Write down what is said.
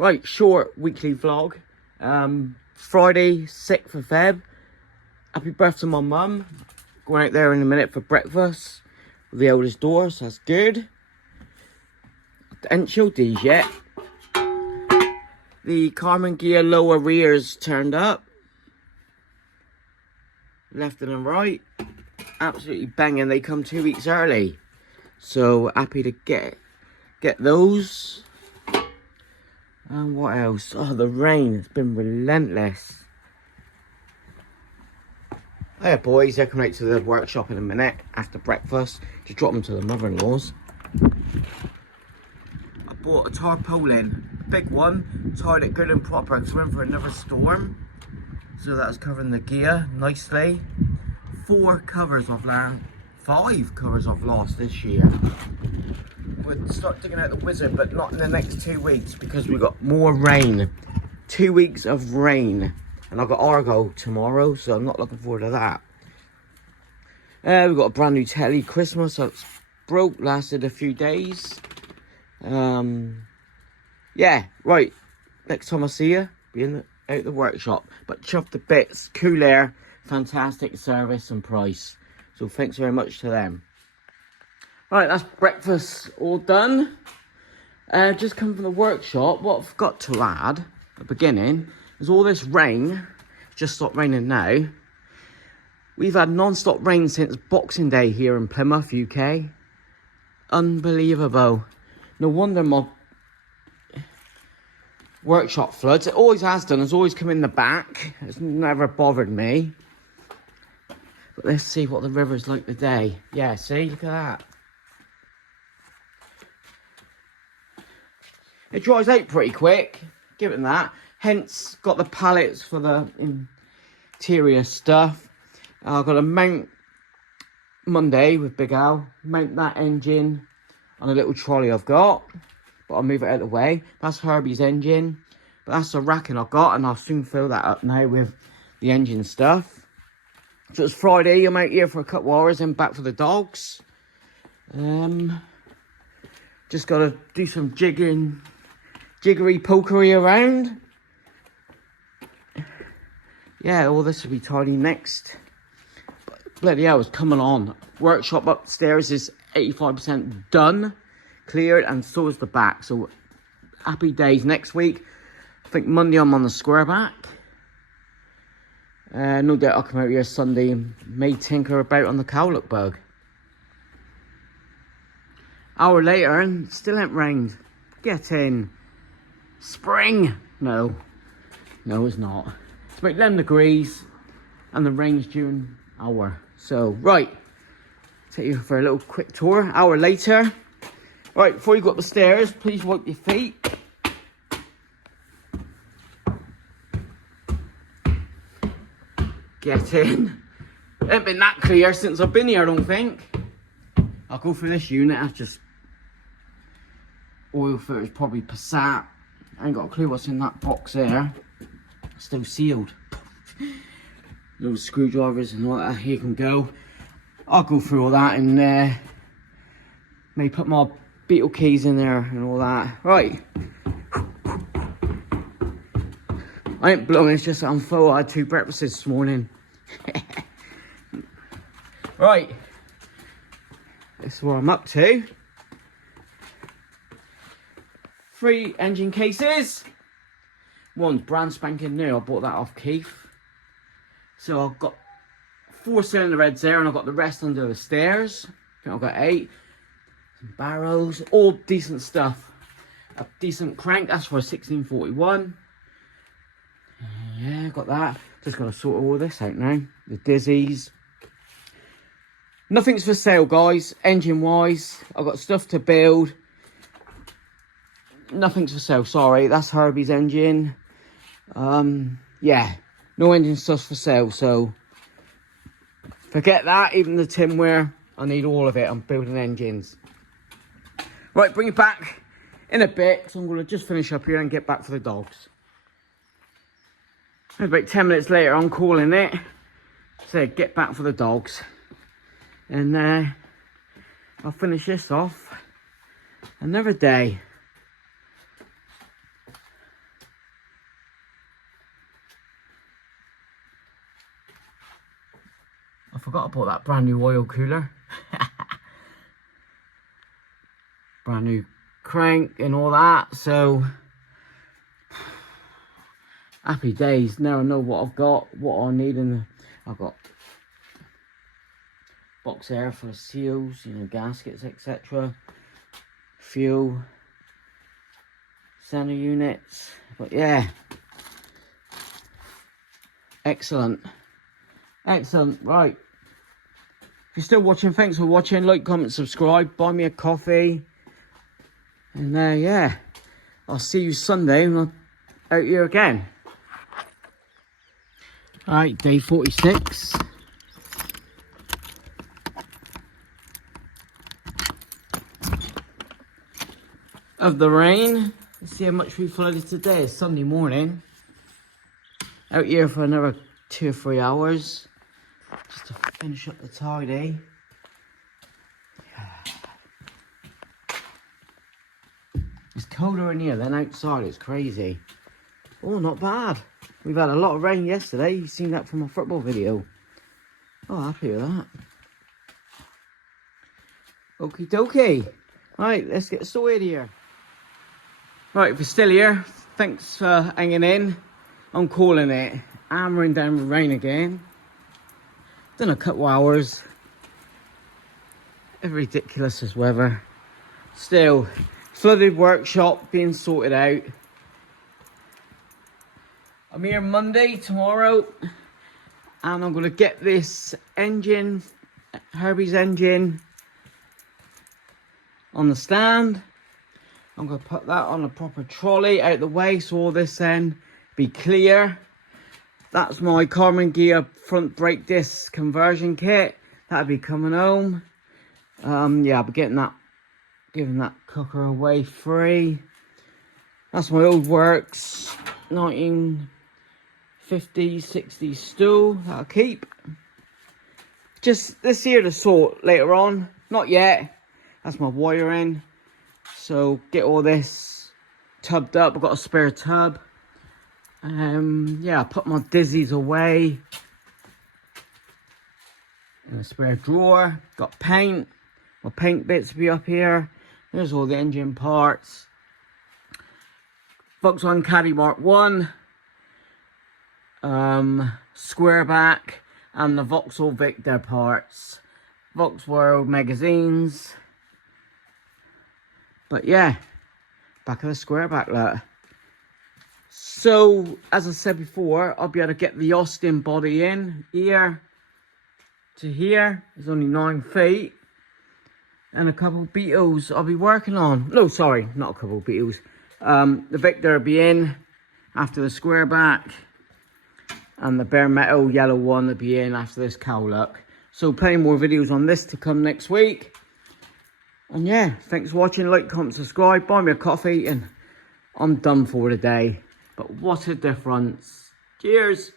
Right, short weekly vlog. Friday, 6th of Feb. Happy birthday to my mum. Going out there in a minute for breakfast with the eldest daughter, so that's good. Ain't chilled these yet. The Carmen gear lower rears turned up. Left and right. Absolutely banging. They come 2 weeks early. So happy to get those. And what else? Oh, the rain has been relentless. Hey boys, they're coming out to the workshop in a minute after breakfast to drop them to the mother-in-law's. I bought a tarpaulin, a big one, tied it good and proper because we're in for another storm. So that's covering the gear nicely. 5 covers I've lost this year. We'll start digging out the wizard, but not in the next 2 weeks because we got more rain. 2 weeks of rain. And I've got Argo tomorrow, so I'm not looking forward to that. We've got a brand new telly Christmas, so it's broke, lasted a few days. Yeah, right. Next time I see you, be out the workshop. But chuffed to bits, cool air, fantastic service and price. So thanks very much to them. Right, that's breakfast all done. Just come from the workshop. What I've got to add at the beginning is all this rain. It's just stopped raining now. We've had non-stop rain since Boxing Day here in Plymouth, UK. Unbelievable. No wonder my workshop floods. It always has done. It's always come in the back. It's never bothered me. But let's see what the river's like today. Yeah, see? Look at that. It dries out pretty quick, give it that. Hence, got the pallets for the interior stuff. I've got to mount Monday with Big Al. Mount that engine on a little trolley I've got. But I'll move it out of the way. That's Herbie's engine. But that's the racking I've got, and I'll soon fill that up now with the engine stuff. So it's Friday, I'm out here for a couple hours, then back for the dogs. Just got to do some jiggery pokery around. Yeah, all this will be tidy next. But bloody hell, it's coming on. Workshop upstairs is 85% done, cleared, and so is the back. So happy days next week. I think Monday I'm on the square back. No doubt I'll come out here Sunday and may tinker about on the cowlick bug. Hour later and still ain't rained. Get in. Spring! No, it's not. It's about 11 degrees and the rain's due an hour. So, right, take you for a little quick tour. Hour later. Right, before you go up the stairs, please wipe your feet. Get in. It ain't been that clear since I've been here, I don't think. I'll go through this unit. That's just oil filters, probably Passat. I ain't got a clue what's in that box there. Still sealed. Little screwdrivers and all that. Here can go. I'll go through all that and may put my Beetle keys in there and all that. Right. I ain't blowing, it's just that I'm full. I had 2 breakfasts this morning. Right. This is what I'm up to. 3 engine cases. One's brand spanking new. I bought that off Keith. So I've got 4 cylinder heads there, and I've got the rest under the stairs. I think I've got 8. Some barrows, all decent stuff. A decent crank, that's for a 1641. Yeah, got that. Just got to sort all this out now. The dizzies. Nothing's for sale, guys. Engine wise, I've got stuff to build. Nothing's for sale, sorry. That's Herbie's engine. Yeah, no engine stuff's for sale, so forget that. Even the tinware, I need all of it. I'm building engines. Right, bring it back in a bit. So I'm going to just finish up here and get back for the dogs. About 10 minutes later, I'm calling it. So get back for the dogs. And I'll finish this off another day. forgot about that brand new oil cooler. Brand new crank and all that. So happy days. Now I know what I've got, what I need, and I've got box air for the seals, you know, gaskets, etc. Fuel, center units. But yeah, excellent. Right, if you're still watching, thanks for watching. Like, comment, subscribe, buy me a coffee, and yeah, I'll see you Sunday when I'm out here again. Alright, day 46. Of the rain. Let's see how much we flooded today. It's Sunday morning. Out here for another 2 or 3 hours. Just to finish up the tidy. It's colder in here than outside. It's crazy. Oh, not bad. We've had a lot of rain yesterday. You've seen that from my football video. Oh, happy with that. Okie dokie. Right, let's get started here. Right, if you're still here, thanks for hanging in. I'm calling it. Hammering down with rain again. Done a couple hours. Ridiculous as weather. Still, flooded workshop being sorted out. I'm here Monday, tomorrow. And I'm going to get this engine, Herbie's engine, on the stand. I'm going to put that on a proper trolley out the way so all this then be clear. That's my carbon gear front brake disc conversion kit. That'll be coming home. Yeah, I'll be getting that, giving that cooker away free. That's my old works 1950s, 60s stool. That'll keep. Just this here to sort later on. Not yet. That's my wiring. So get all this tubbed up. I've got a spare tub. Yeah, I put my dizzies away in a spare drawer. Got paint. My paint bits will be up here. There's all the engine parts. Volkswagen Caddy Mark 1. Square back. And the Vauxhall Victor parts. Volkswagen magazines. But yeah, back of the square back there. So, as I said before, I'll be able to get the Austin body in here to here. It's only 9 feet. And a couple of Beetles I'll be working on. No, sorry, not a couple of Beetles. The Victor will be in after the square back. And the bare metal yellow one will be in after this cowl look. So, plenty more videos on this to come next week. And yeah, thanks for watching. Like, comment, subscribe, buy me a coffee, and I'm done for the day. But what a difference. Cheers.